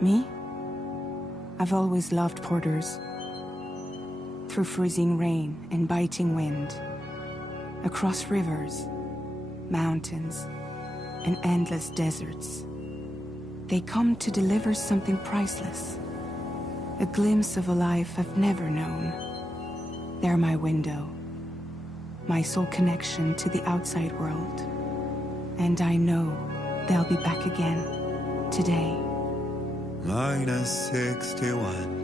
Me? I've always loved porters. Through freezing rain and biting wind, across rivers, mountains, and endless deserts, they come to deliver something priceless, a glimpse of a life I've never known. They're my window, my sole connection to the outside world, and I know they'll be back again today. -61.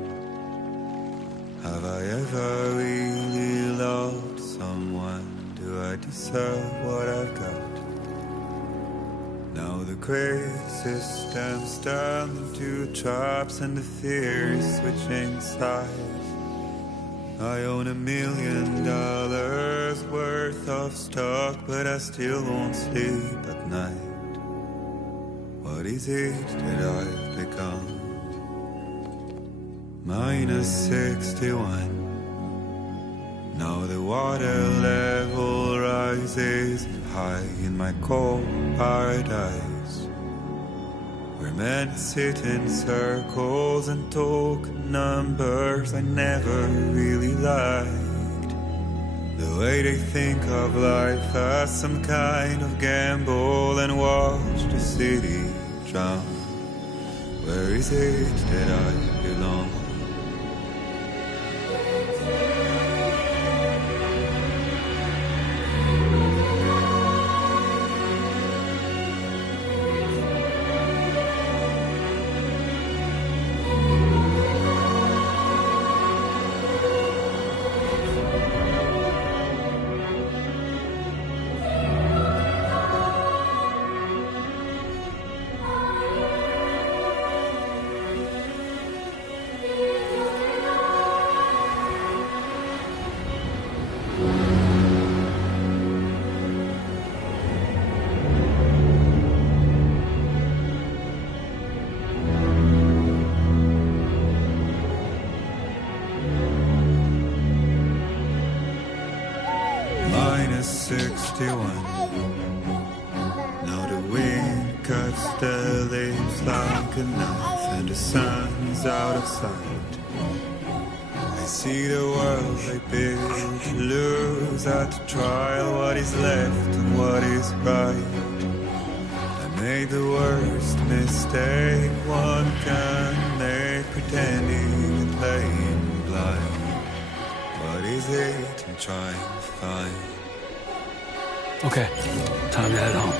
Have I ever really loved someone? Do I deserve what I've got? Now the crazy system's turned into traps and the fear is switching sides. I own $1 million worth of stock, but I still won't sleep at night. What is it that I've become? -61. Now the water level rises high in my cold paradise, where men sit in circles and talk numbers I never really liked. The way they think of life as some kind of gamble and watch the city drown. Where is it that I belong? -61. Now the wind cuts the leaves like a knife and the sun is out of sight. I see the world I built lose at the trial, what is left and what is right. I made the worst mistake one can make, pretending and playing blind. What is it I'm trying to find? Okay, time to head home.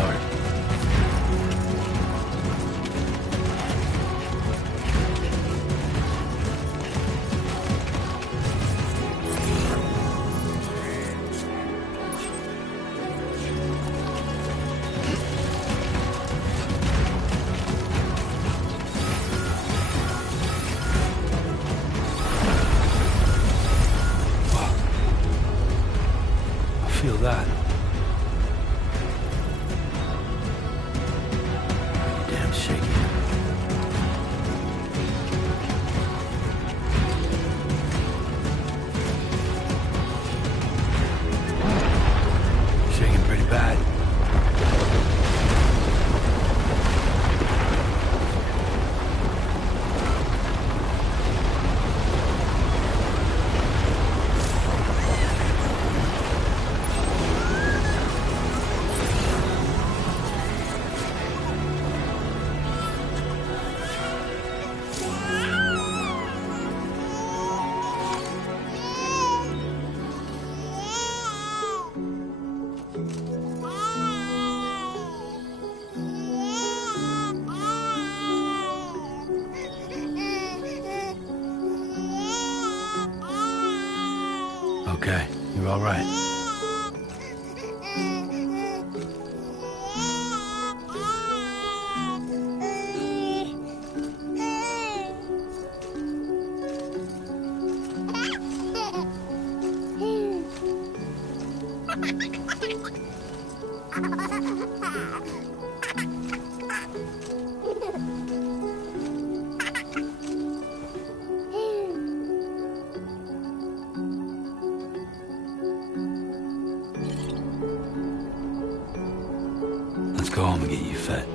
start. Feel that. Damn shaky. Shaking pretty bad. Okay, you're all right. Let's go home and get you fed.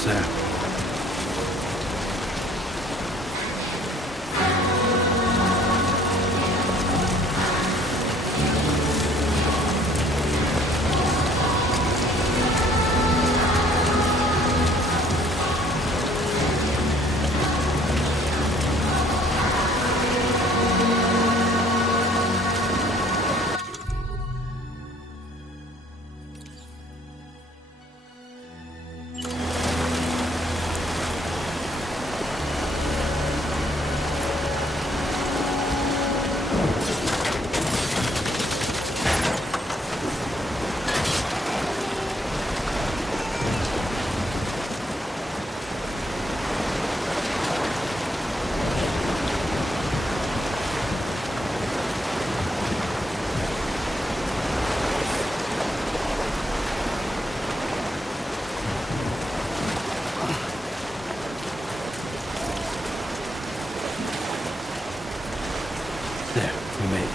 Almost there. There, we made it.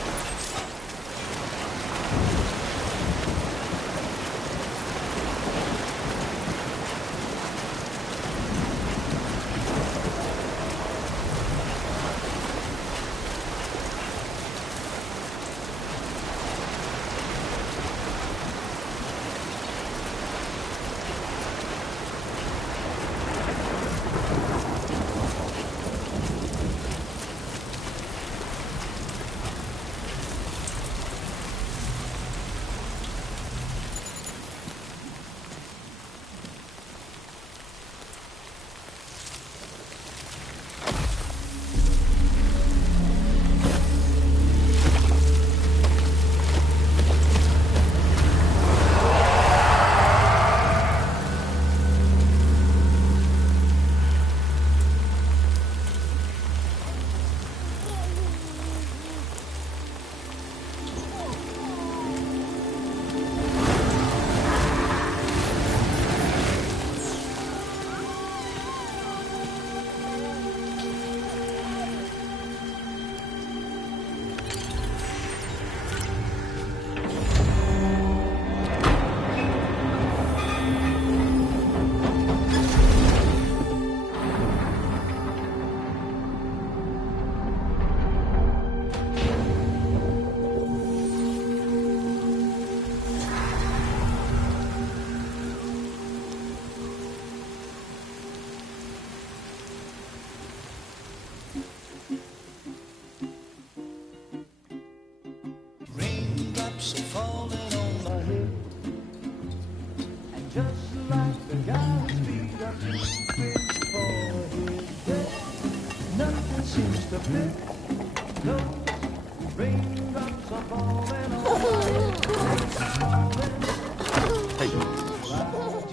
Hey,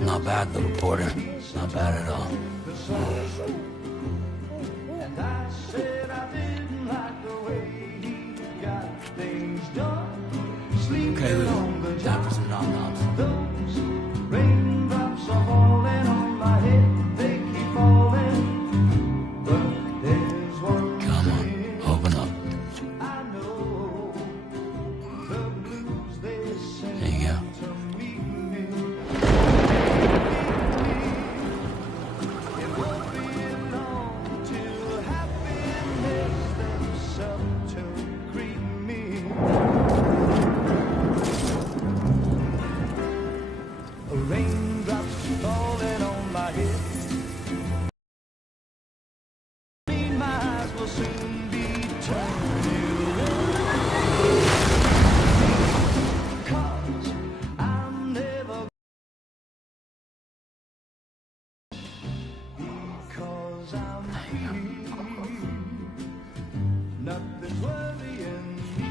not bad, little porter. Not bad at all. Okay, Lou. Time for some nom-noms. Raindrops are falling on my head, they keep falling, but there's one Come on, open up. I know, the blues they sing There you go. to meet me. It won't be long till happiness themselves to greet me. Raindrops falling on my head. My eyes will soon be turning red. 'Cause I'm never, because I'm free. Nothing's worrying me.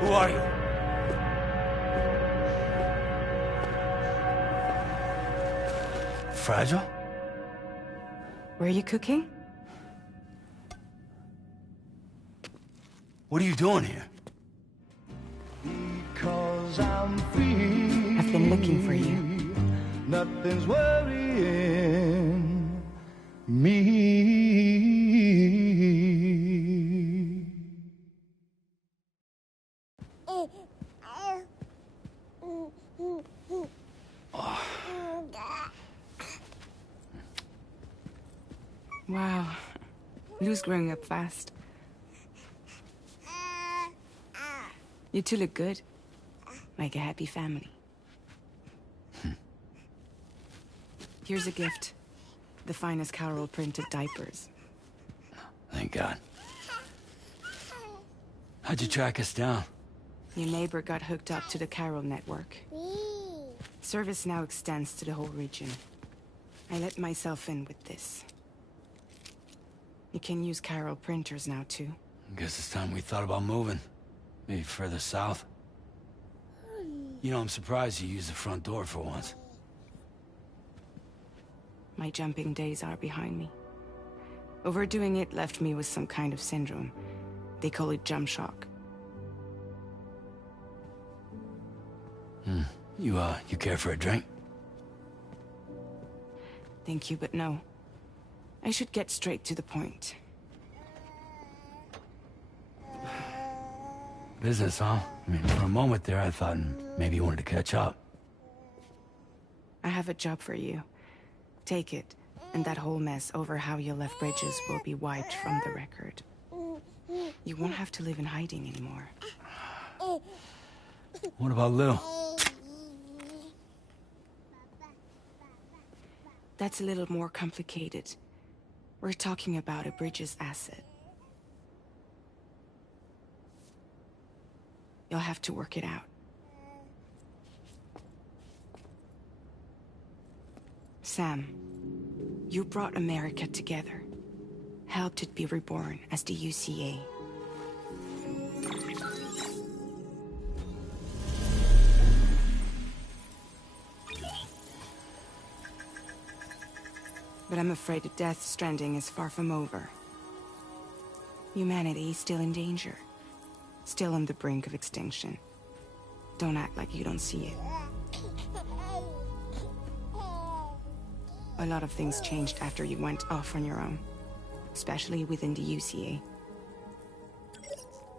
Who are you? Fragile? Were you cooking? What are you doing here? Because I'm free. I've been looking for you. Nothing's worrying me. Wow. Lou's growing up fast. You two look good. Like a happy family. Here's a gift. The finest Carol printed diapers. Thank God. How'd you track us down? Your neighbor got hooked up to the Carol network. Service now extends to the whole region. I let myself in with this. You can use Carol printers now, too. Guess it's time we thought about moving. Maybe further south. You know, I'm surprised you used the front door for once. My jumping days are behind me. Overdoing it left me with some kind of syndrome. They call it jump shock. You care for a drink? Thank you, but no. I should get straight to the point. Business, huh? I mean, for a moment there, I thought maybe you wanted to catch up. I have a job for you. Take it, and that whole mess over how you left Bridges will be wiped from the record. You won't have to live in hiding anymore. What about Lou? That's a little more complicated. We're talking about a Bridges asset. You'll have to work it out. Sam, you brought America together. Helped it be reborn as the UCA. But I'm afraid that Death Stranding is far from over. Humanity is still in danger. Still on the brink of extinction. Don't act like you don't see it. A lot of things changed after you went off on your own. Especially within the UCA.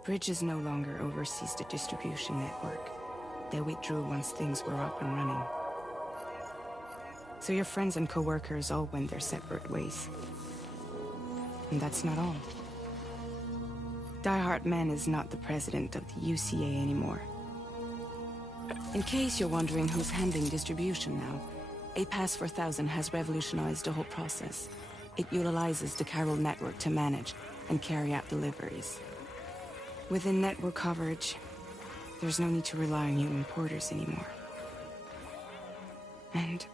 Bridges no longer oversees the distribution network. They withdrew once things were up and running. So your friends and co-workers all went their separate ways. And that's not all. Die Hard Man is not the president of the UCA anymore. In case you're wondering who's handling distribution now, A Pass 4000 has revolutionized the whole process. It utilizes the Carol network to manage and carry out deliveries. Within network coverage, there's no need to rely on human porters anymore. And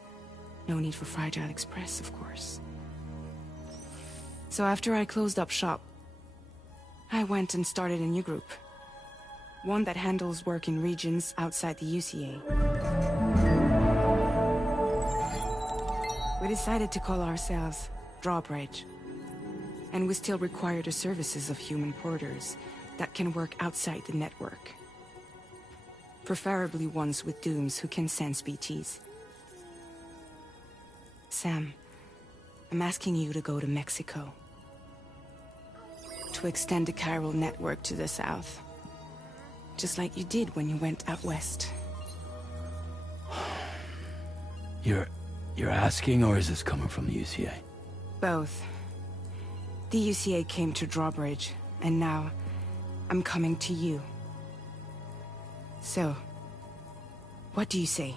no need for Fragile Express, of course. So after I closed up shop, I went and started a new group. One that handles work in regions outside the UCA. We decided to call ourselves Drawbridge. And we still require the services of human porters that can work outside the network. Preferably ones with dooms who can sense BTs. Sam, I'm asking you to go to Mexico. To extend the Carol network to the south. Just like you did when you went out west. You're asking, or is this coming from the UCA? Both. The UCA came to Drawbridge, and now I'm coming to you. So, what do you say?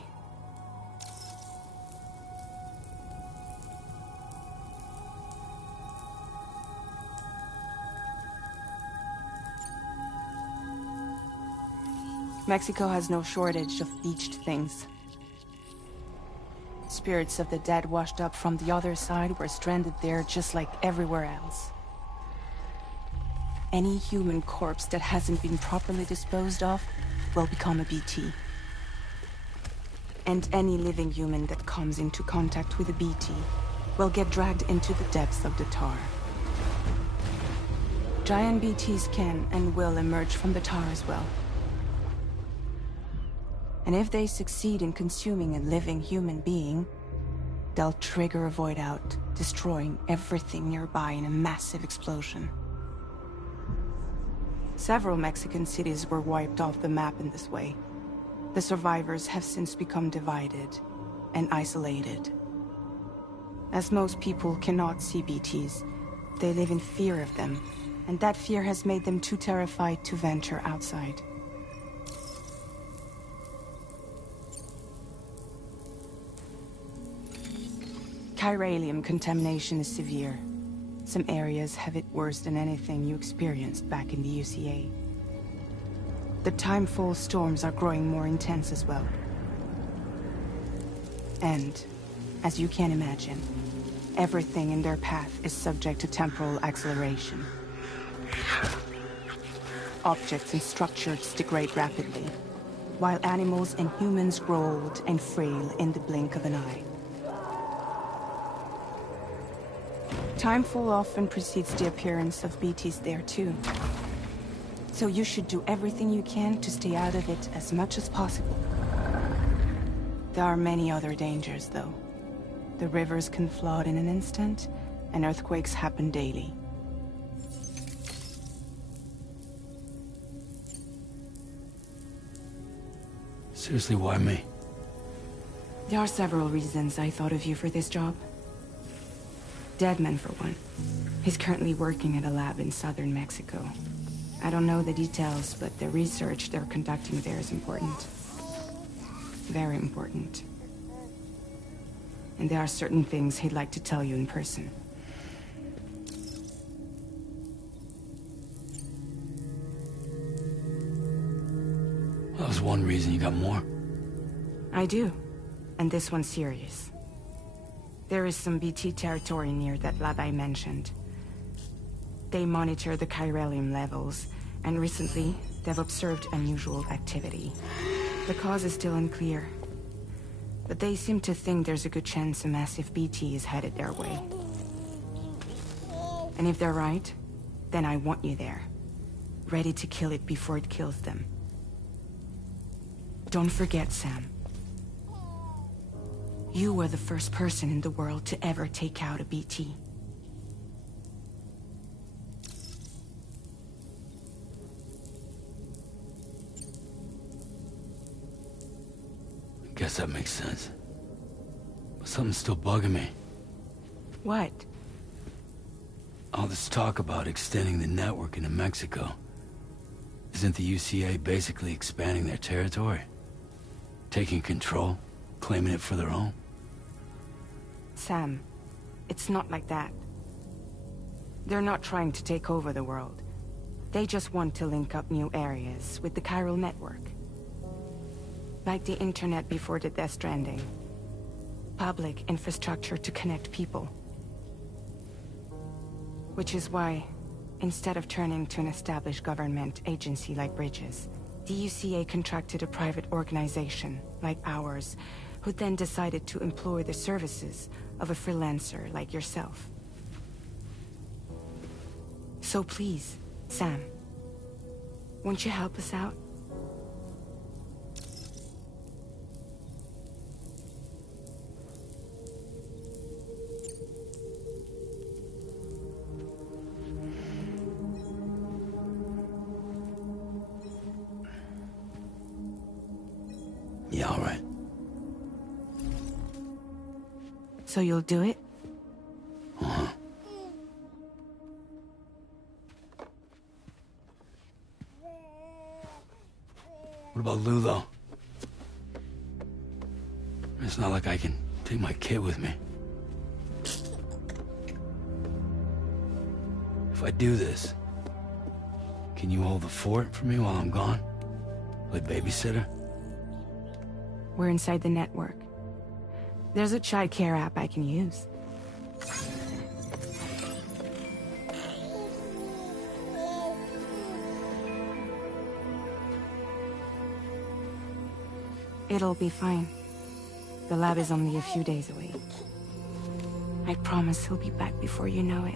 Mexico has no shortage of beached things. Spirits of the dead washed up from the other side were stranded there just like everywhere else. any human corpse that hasn't been properly disposed of will become a BT. And any living human that comes into contact with a BT will get dragged into the depths of the tar. Giant BTs can and will emerge from the tar as well. And if they succeed in consuming a living human being, they'll trigger a void out, destroying everything nearby in a massive explosion. Several Mexican cities were wiped off the map in this way. The survivors have since become divided and isolated. As most people cannot see BTs, they live in fear of them, and that fear has made them too terrified to venture outside. Chiralium contamination is severe. Some areas have it worse than anything you experienced back in the UCA. The timefall storms are growing more intense as well. And, as you can imagine, everything in their path is subject to temporal acceleration. Objects and structures degrade rapidly, while animals and humans grow old and frail in the blink of an eye. Timefall often precedes the appearance of BTs there too. So you should do everything you can to stay out of it as much as possible. There are many other dangers, though. The rivers can flood in an instant, and earthquakes happen daily. Seriously, why me? There are several reasons I thought of you for this job. Deadman, for one. He's currently working at a lab in southern Mexico. I don't know the details, but the research they're conducting there is important. Very important. And there are certain things he'd like to tell you in person. That was one reason. You got more? I do. And this one's serious. There is some BT territory near that lab I mentioned. They monitor the chiralium levels, and recently, they've observed unusual activity. The cause is still unclear, but they seem to think there's a good chance a massive BT is headed their way. And if they're right, then I want you there, ready to kill it before it kills them. Don't forget, Sam. You were the first person in the world to ever take out a BT. Guess that makes sense. But something's still bugging me. What? All this talk about extending the network into Mexico. Isn't the UCA basically expanding their territory? Taking control? Claiming it for their own? Sam, it's not like that. They're not trying to take over the world. They just want to link up new areas with the chiral network. Like the internet before the Death Stranding. Public infrastructure to connect people. Which is why, instead of turning to an established government agency like Bridges, the UCA contracted a private organization, like ours, who then decided to employ the services of a freelancer like yourself. So please, Sam, won't you help us out? Yeah, all right. So you'll do it? Uh-huh. What about Lou, though? It's not like I can take my kid with me. If I do this, can you hold the fort for me while I'm gone? Play babysitter? We're inside the network. There's a child care app I can use. It'll be fine. The lab is only a few days away. I promise he'll be back before you know it.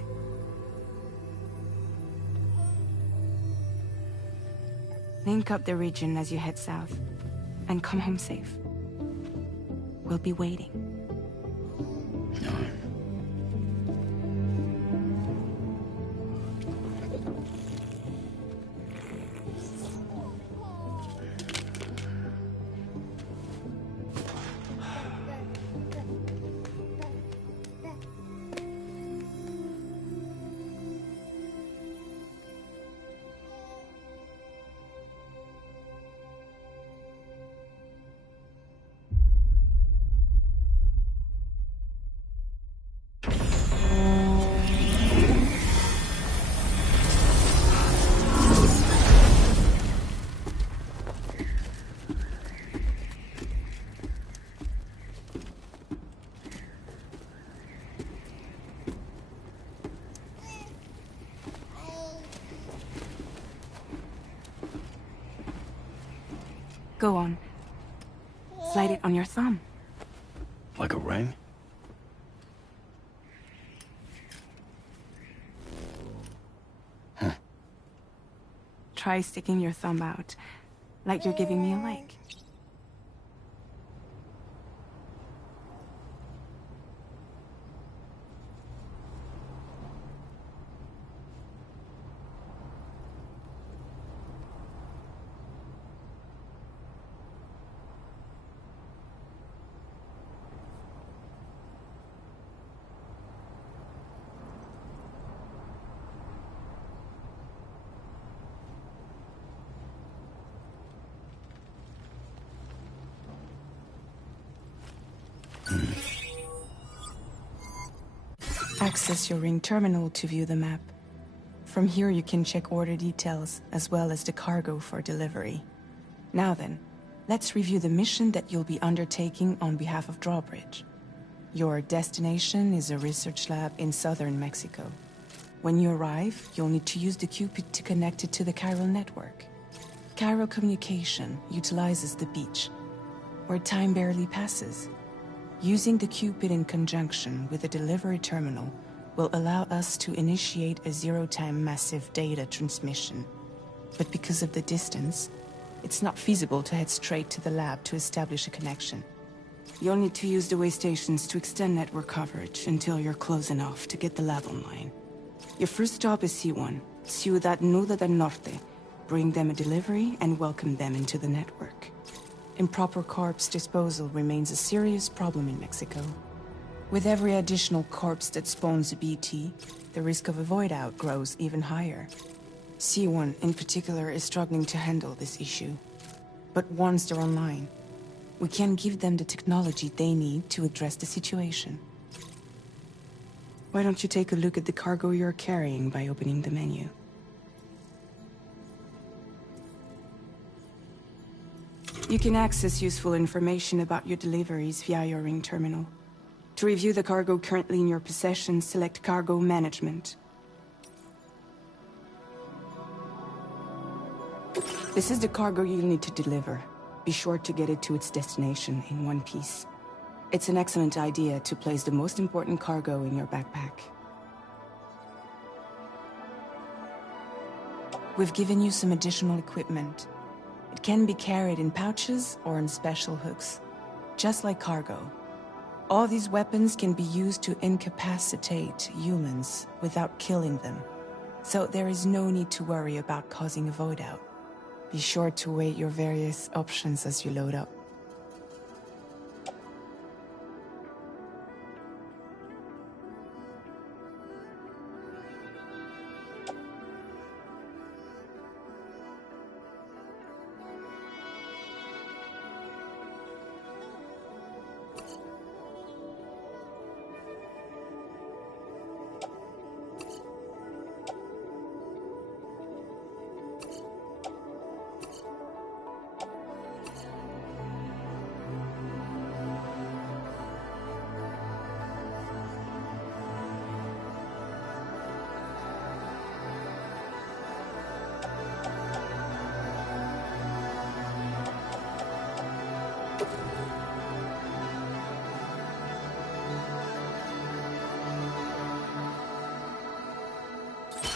Link up the region as you head south, and come home safe. We'll be waiting. Go on. Slide it on your thumb. Like a ring? Huh. Try sticking your thumb out, like you're giving me a like. Access your ring terminal to view the map. From here you can check order details, as well as the cargo for delivery. Now then, let's review the mission that you'll be undertaking on behalf of Drawbridge. Your destination is a research lab in southern Mexico. When you arrive, you'll need to use the Cupid to connect it to the chiral network. Chiral communication utilizes the beach, where time barely passes. Using the Cupid in conjunction with the delivery terminal will allow us to initiate a zero-time massive data transmission. But because of the distance, it's not feasible to head straight to the lab to establish a connection. You'll need to use the way stations to extend network coverage until you're close enough to get the lab online. Your first stop is C1, Ciudad Nuda del Norte. Bring them a delivery and welcome them into the network. Improper corpse disposal remains a serious problem in Mexico. With every additional corpse that spawns a BT, the risk of a void out grows even higher. C1 in particular is struggling to handle this issue. But once they're online, we can give them the technology they need to address the situation. Why don't you take a look at the cargo you're carrying by opening the menu? You can access useful information about your deliveries via your ring terminal. To review the cargo currently in your possession, select Cargo Management. This is the cargo you'll need to deliver. Be sure to get it to its destination in one piece. It's an excellent idea to place the most important cargo in your backpack. We've given you some additional equipment. It can be carried in pouches or in special hooks, just like cargo. All these weapons can be used to incapacitate humans without killing them, so there is no need to worry about causing a void out. Be sure to weigh your various options as you load up.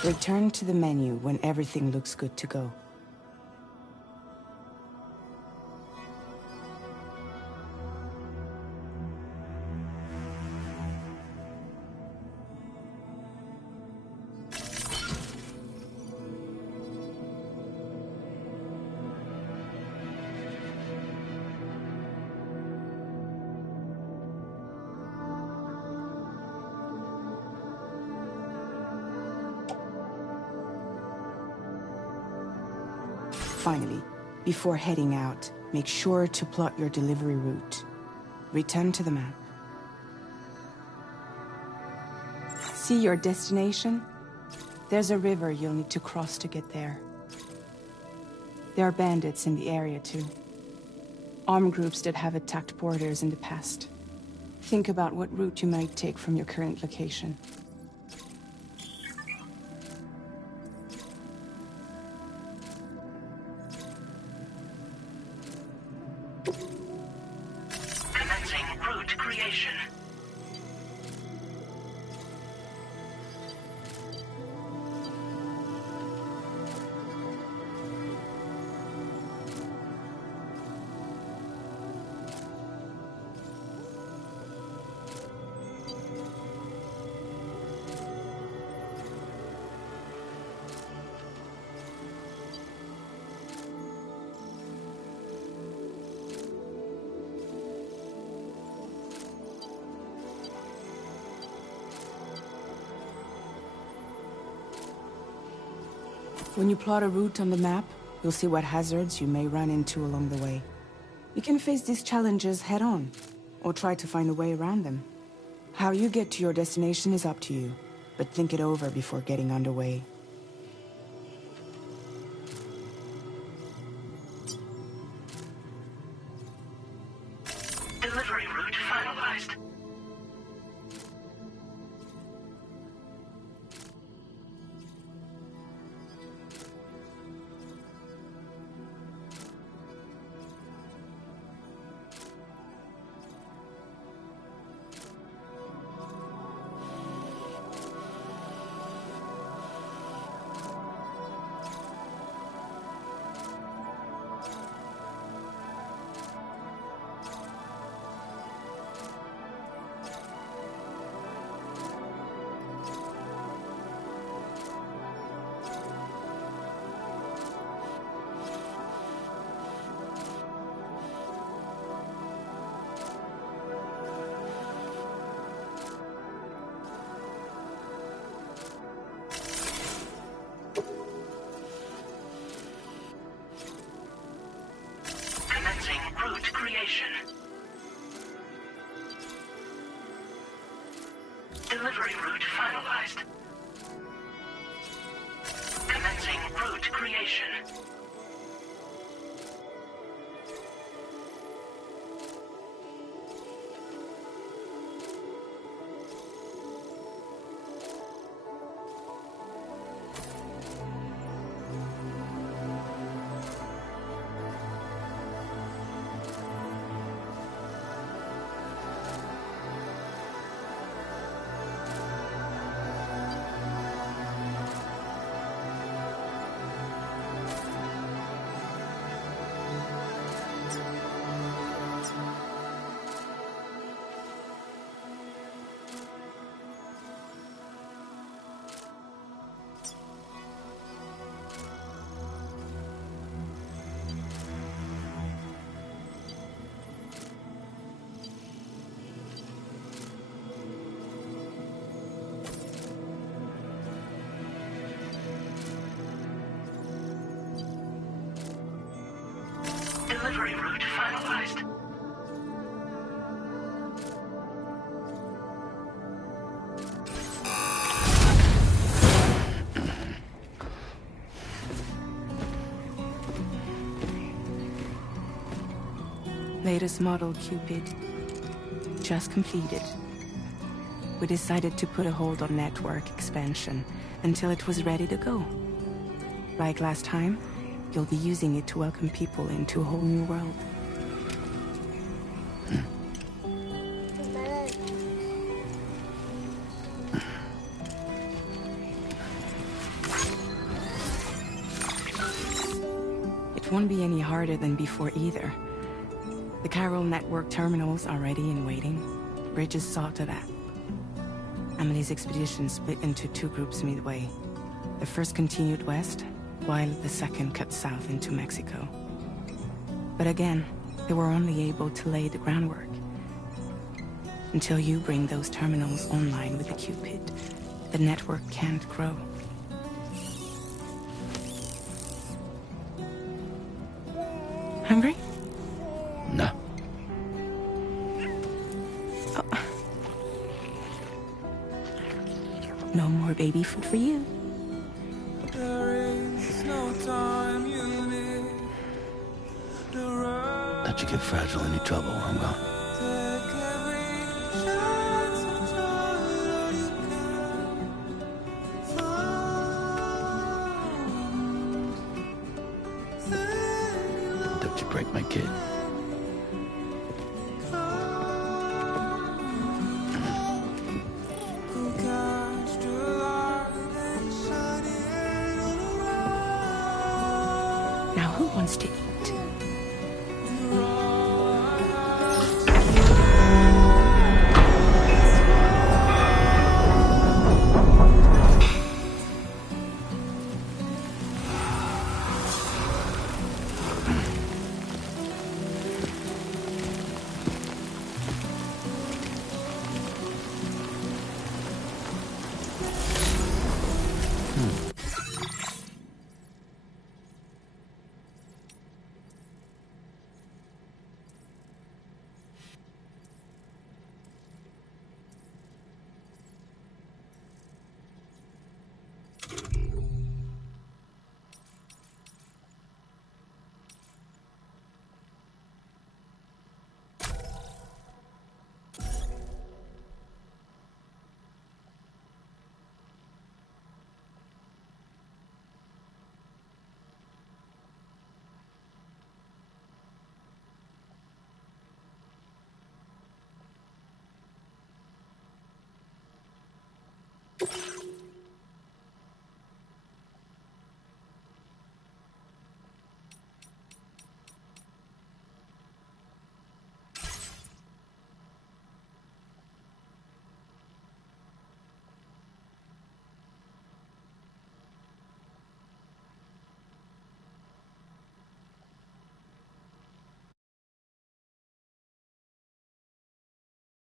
Return to the menu when everything looks good to go. Finally, before heading out, make sure to plot your delivery route. Return to the map. See your destination? There's a river you'll need to cross to get there. There are bandits in the area too. Armed groups that have attacked borders in the past. Think about what route you might take from your current location. Commencing route creation. When you plot a route on the map, you'll see what hazards you may run into along the way. You can face these challenges head-on, or try to find a way around them. How you get to your destination is up to you, but think it over before getting underway. Delivery route finalized. Commencing route creation. Delivery route finalized. Commencing route creation. Delivery route finalized. Latest model Cupid. Just completed. We decided to put a hold on network expansion until it was ready to go. Like last time, you'll be using it to welcome people into a whole new world. It won't be any harder than before either. The Carroll network terminals are ready and waiting. Bridges saw to that. Emily's expedition split into two groups midway. The first continued west, while the second cut south into Mexico. But again, they were only able to lay the groundwork. Until you bring those terminals online with the Cupid, the network can't grow. Hungry? No. Oh. No more baby food for you. Let you get fragile any trouble while I'm gone. Don't you break my kid. Now who wants to eat?